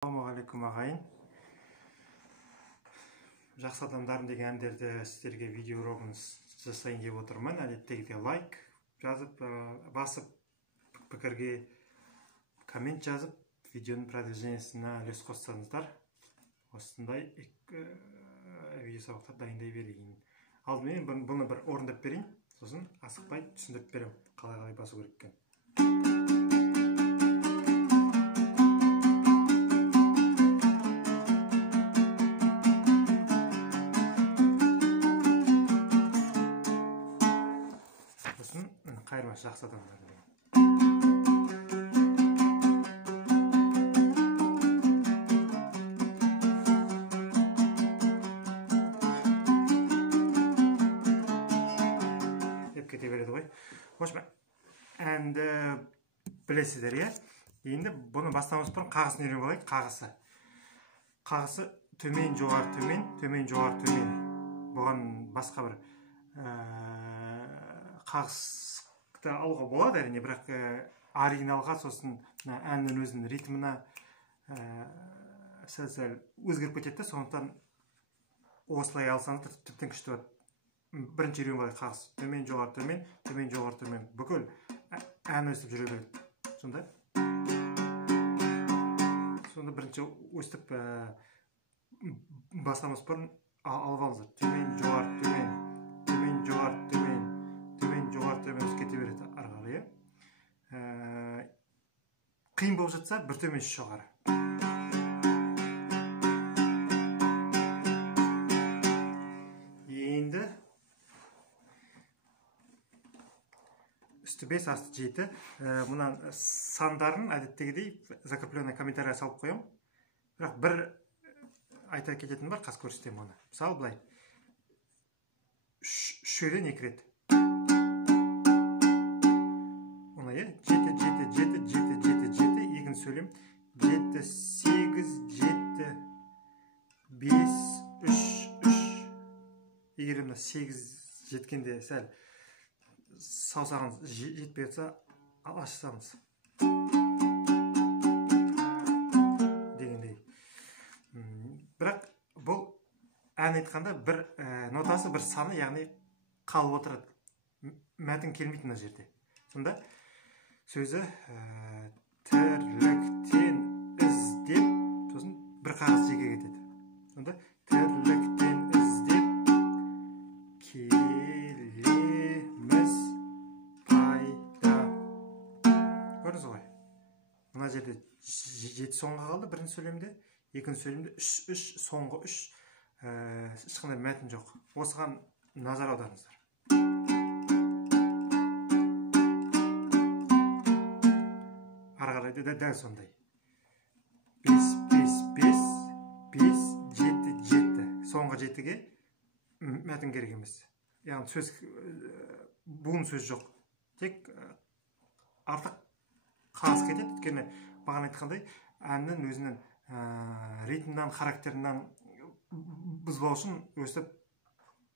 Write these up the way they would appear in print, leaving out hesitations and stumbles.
Ассалаумағалейкум ағайын. Жақсы адамдарым деген әндерді сіздерге видеоролигін жасайын деп отырмын. Әдеттегідей лайк жазып, басып, пікірге коммент жазып, видеоның продвижениесіне үлес қоссаңыздар, осындай видео сабақтар дайындай берейін. Алдымен бұны бір орындап берейін, сосын асықпай түсіндіріп беремін, қалай басу керек екен. Қайырма жақсы адамдар деген. Деп кете береді ғой. Қошма, әнді білесіздер, е? Енді бұны бастамыз бұрын қағысын үйреніп алайық, қағысы. Қағысы төмен, жоғары, төмен, төмен, жоғары, төмен. Бұған басқа бір қағысты алуға болады, әрине, бірақ оригиналға, сосын әннің өзінің ритмына сәл өзгеріп кетеді, сондықтан осылай алсаңыз тіптен күшті болады. Бірінші үйреніп алайық қағыс. Төмен, жоғары, төмен, төмен, жоғары, төмен. Бүкіл ән өстіп жүре береді. Сонда бірінші өстіп бастамас бұрын алып алыңыздар. Төмен, жоғары, төмен, төмен, жоғары, төмен, төмен, жоғары, төмен кете береді арқылы. Қиын болып жатса, бір төмен жоғары. Енді үсті 5, асты 7. Мұнан сандарын әдеттегідей закрепленный комментария салып қоям. Бірақ бір айта кететін бар, қас көрсетем оны. Мысалы былай. Шөлен 2 рет. Оны е? 7, 7, 7, 7, 7, 7. Екін сөйлем. 7, 8, 7, 5, 3, 3. Егер мұна 8 жеткенде сәл саусағыңыз жетпей жатса, ашсаңыз. Дегендей. Бірақ бұл ән айтқанда бір нотасы, бір саны, яғни қалып отырады. Мәтін келмейді мына жерде. Сонда сөзі тірліктен іздеп, сосын бір қағаз жеге кетеді. Сонда тірліктен іздеп келеміз пайда. Көрдіңіз ғой? Мына жерде 7 соңға қалды бірінші сөйлемде, екінші сөйлемде 3, соңғы 3. Ешқандай мәтін жоқ. Осыған назар аударыңыздар. Ары қарайда да дәл сондай. 5, 5, 5, 5, 7, 7. Соңғы 7-ге мәтін керек емес. Яғни сөз, буын сөз жоқ. Тек артық қағыс кетеді. Өйткені бағана айтқандай, әннің өзінің ритмнан, характерінен бұзбау үшін өстіп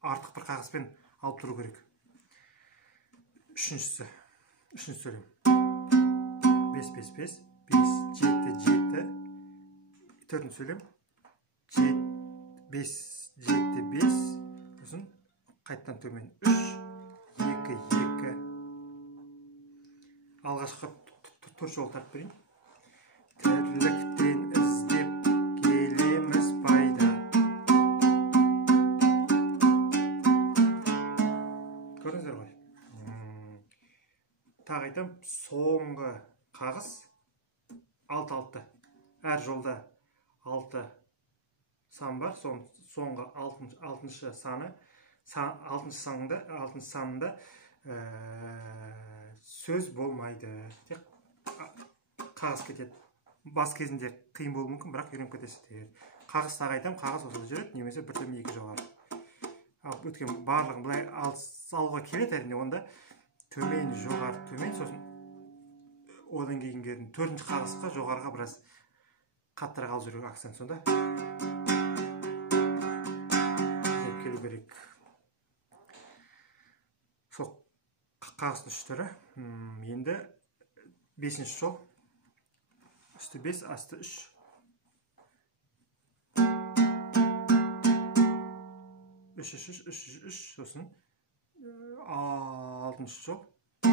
артық бір қағыспен алып тұру керек. Үшінші сөйлем. 5, 5, 5, 5, 7, 7. Төртінші сөйлем. 5, 7, 5. Сосын қайттан төмен. 3, 2, 2. Алғашқы төрт жол тартып берейін. Тірліктен іздеп келеміз пайда. Көрдіңіздер ғой? Тағы айтам, соңғы қағыс 6-6. Әр жолда 6 сан бар. Соңғы 6-шы санында сөз болмайды. Тек қағыс кетеді. Бас кезінде қиын болуы мүмкін, бірақ үйреніп кетесіздер. Қағыс тағы айтам, қағыс осылай жүреді, немесе бір төмен 2 жоғары. Өткен барлығын бұлай алуға келеді, әрине, онда төмен, жоғары, төмен, сосын одан кейінгі 4-ші қағысқа жоғарыға біраз қаттырақ алып жүру акцент. Сонда келу керек. Сол қағыстың 3 түрі. Енді 5-ші жол. Üstü 5, astı 3. 3 сосын 6-шы жол 3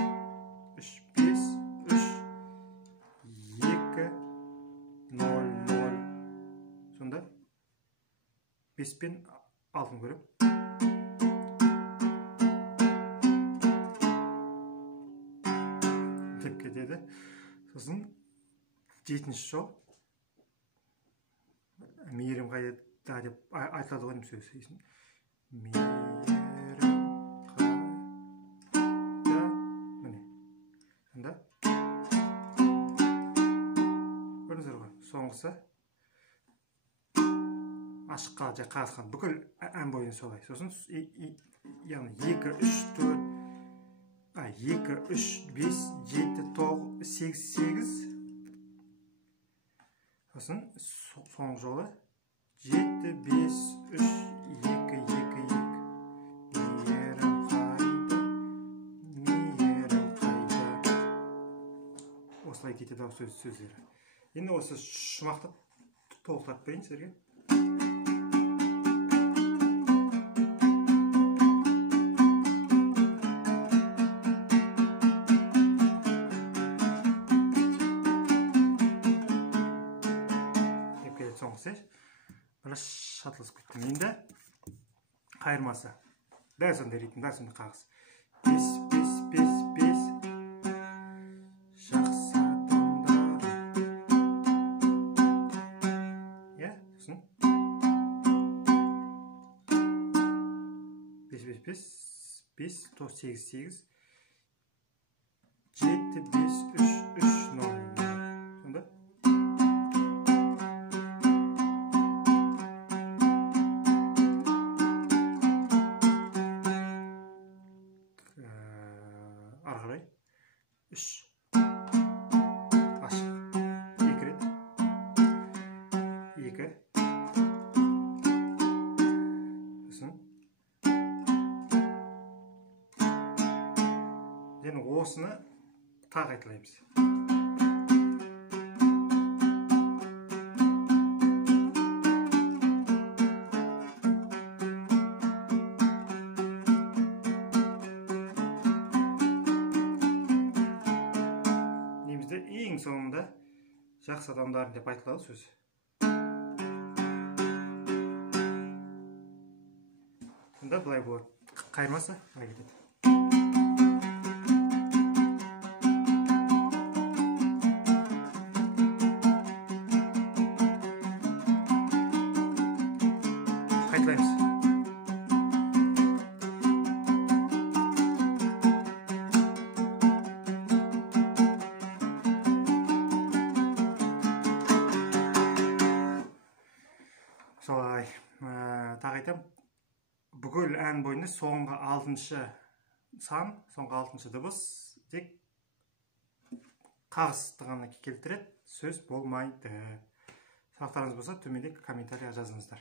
5 3 2 0 0 сонда 5 пен 6-ны көрем. Деп кетеді. Сосын 7-ші жол мейірім қайда деп айтылады ғой сөз. Мейірім қайда, міне. Сонда көрдіңіздер ғой. Соңғысы ашыққа қағысқан бүкіл ән бойын солай. Сосын яғни 2 3 4 2 3 5 7 9 8 8 сосын соңғы жолы 7 5 3 2 2 2 мейірім қайда осылай кетеді ау сөздері. Енді осы шумақты толықтырып берейін сіздерге. Соңғысы біраз шатылысып кеттім. Енді қайырмасы дәл сондай ритм, дәл сондай қағыс. 5 5 5 5 жақсы адамдар. Иә, сосын 5 5 5 5 8 8 7 5 3 3 0 сонда арғарай 3 ашық 2 рет 2 сосын және осыны тағы айтылаймыз. Ең соңында жақсы адамдар деп айтылады сөз. Сонда былай болады. Қайырмасы былай кетеді. Қайталаймыз. Солай, тағы айтам, бүкіл ән бойында соңғы 6-шы сан, соңғы 6-шы дыбыс тек қағысты ғана келтіреді, сөз болмайды. Сұрақтарыңыз болса төменде комментария жазыңыздар.